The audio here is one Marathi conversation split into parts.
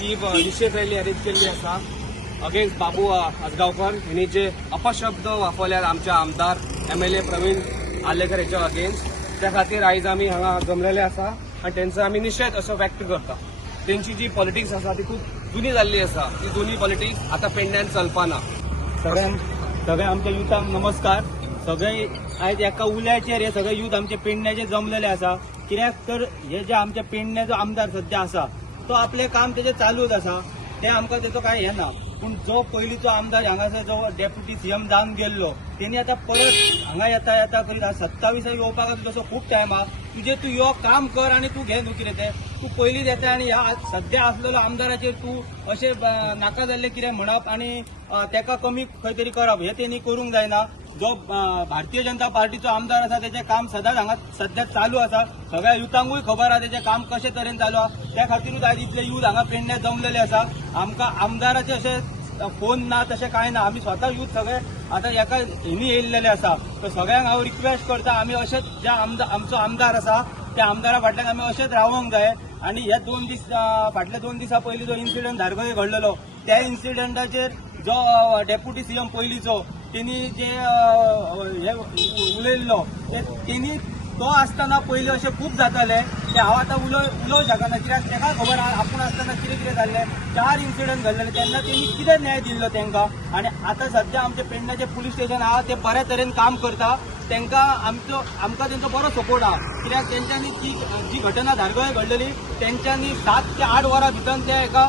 ही निषेध रॅली अरेंज केली असा अगेन्स्ट बाबू uh, आजगावकर हिणी जे अपशब्द वापरल्यात आमच्या आमदार M L A Praveen Alekar हेच्या अगेन्स्ट त्या खातीर आयज आम्ही हांगा जमलेले आसा आनी त्यांचा आमी निषेध असो व्यक्त करता. तेंची जी पॉलिटिक्स आसा ती खूप जुनी जाल्ली आसा ती जुनी पॉलिटिक्स आतां पेडण्यान चलपाना सगळ्यांक सगळ्या आमच्या युथांक नमस्कार. सगळे आयज एका उल्याचेर हे सगळे युथ आमचे पेडण्याचे जमलेले आसा कित्याक तर हे जे आमच्या पेडण्याचो आमदार सध्या आसा तो आपले काम त्याचे चालूच आसा ते आमकां तेचो काय हे ना. पूण जो पयलींचो आमदार हांगासर जो डेप्युटी सीएम जावन गेल्लो तेणी आतां परत हांगा येता येता करीत सत्तावीसा येवपाक तसो खूब टायम हा तुझे तूं यो काम कर आनी तूं घे न्हू कितें तें तूं पयलींच येता आनी ह्या सध्या असलेलो आमदाराचेर तूं अशें नाका जाल्लें कितें म्हणप आनी तेका कमी खंय तरी करप हें तेणी करूंक जायना जो भारतीय जनता पार्टीचो आमदार आसा तेजें काम सदांच हांगा सध्या चालू आसा सगळ्या युथांकूय खबर आहा तेजें काम कशें तरेन चालू आहा. त्या खातीरूच आयज इतले युथ हांगा पेडण्यात जमलेले आसा आमकां आमदाराचे अशें फोन ना तशें कांय ना आमी स्वता युथ सगळे. आतां एका हिनी येयल्लेले आसा तर सगळ्यांक हांव रिक्वेस्ट करता आमी अशेंच ज्या आमदार आमचो आमदार आसा त्या आमदारा फाटल्यान आमी अशेंच रावोंक जाय. आनी हे दोन दीस फाटल्या दोन दिसा पयलीं जो इन्सिडंट धारगळे घडलेलो त्या इन्सिडंटाचेर जो डेप्युटी सीएम पयलींचो तेणी जे हे उलयल्लो ते तेणी तो आसतना पयलीं अशें खूब जाताले. ते हांव आतां उलोव उलोवं शकना कित्याक ताका खबर आपूण आसतना कितें कितें जाल्लें चार इन्सिडंट घडलेले तेन्ना तेणी कितें न्याय दिल्लो तेंकां आनी आतां सद्या आमचे पेडण्याचें पुलीस स्टेशन आहा तें बऱ्या तरेन काम करता. तेंकां आमचो आमकां तेंचो बरो सपोर्ट आहा. कित्याक? तेंच्यांनी जी जी घटना धारगळे घडलेली तेंच्यांनी सात ते आठ वरां भितर ते एका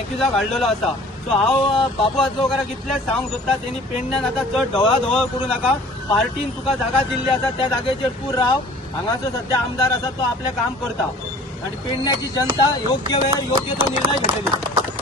एक्युजाक हाडलेलो आसा सो हांव अ, बाबू आजोवकाराक इतलेंच सांगूंक सोदता तेणी पेडण्यान आतां चड ढवळा धवळ करूं नाका. पार्टीन तुका जागा दिल्ली आसा त्या जागेचेर तूं राव. हांगासर सध्या आमदार आसा तो आपलें काम करता. आनी पेडण्याची जनता योग्य वेळ योग्य तो निर्णय घेतली